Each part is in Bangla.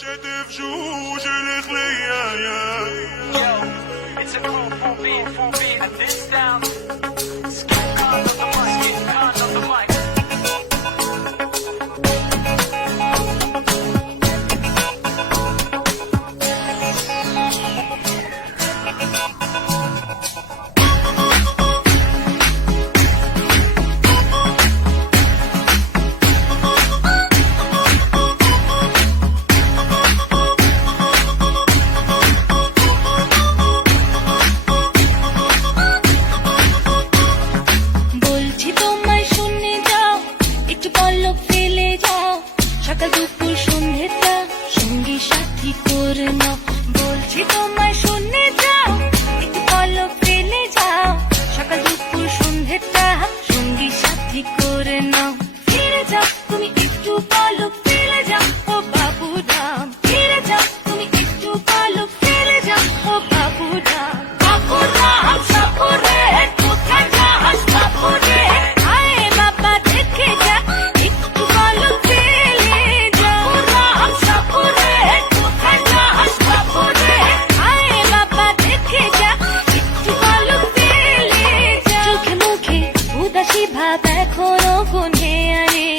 شادف جوج الخلية. Yo, it's a full beat at this down. Skin con of the mic, skin con of the mic. সকাল দুপুর সন্ধ্যেটা সঙ্গী সাথী করে নাও, বলছি তোমায় শুনে যাও, একটু পলক ফেলে যাও। সকাল দুপুর সন্ধ্যেটা সঙ্গী সাথী করে নাও, ফিরে যাও তুমি একটু পলক ফেলে যাও ও বাবুরাম, ফিরে যাও তুমি একটু পলক ফেলে যাও ও বাবুরাম। বাবুরাম সাপুরে কোথায় যাস বাপুরে, আয় বাবা দেখে যা একটু পলক ফেলে যা। বাবুরাম সাপুরে কোথায় যাস বাপুরে, আয় বাবা দেখে যা একটু পলক ফেলে যা। চোখে মুখে উদাসী ভাব এখনো কোণে আরে,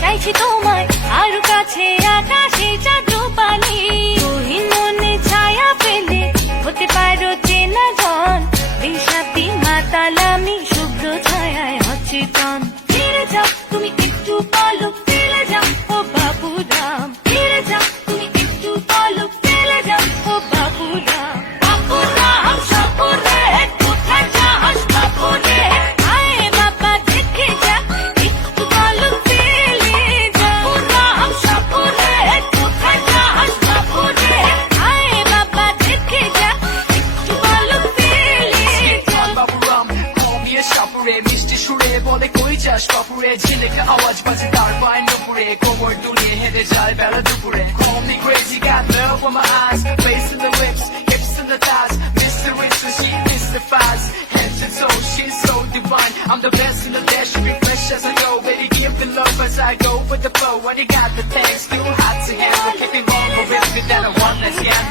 চাইছি তোমায় আরো কাছে আকাশে চাঁদ পানি। তুই মনে ছায়া পেলে হতে পারো চেনা জন, বিষাদি মাতালামি শুভ্র ছায়ায় অচেতন। ফিরে যাও তুমি একটু পলক ফেলে যাও ও বাবুরাম, ফিরে যাও তুমি একটু পলক ফেলে যাও ও বাবুরাম। বাবুরাম সাপুরে কোথায় যাস বাপুরে, আয় বাবা দেখে যা একটু পলক ফেলে যা। বাবুরাম সাপুরে কোথায় যাস বাপুরে, আয় বাবা দেখে যা একটু পলক ফেলে যা। বাবুরাম কমিয়ে সাপুরে মিষ্টি সুরে বলে কই যাস বাপুরে, ঝিলেকে আওয়াজ বাজে তার পায় নুপুরে, কোমর দুলিয়ে হেঁটে যায় বেলা দুপুরে। Call me crazy, got love on my eyes, face in the lips, hips in the thighs, mystery so she mystifies, head to toe she's so divine. I'm the best in the dash, be fresh as I go, baby give the love as I go with the flow. When you got the things, too hot to handle, keeping on for risk that I want, let's get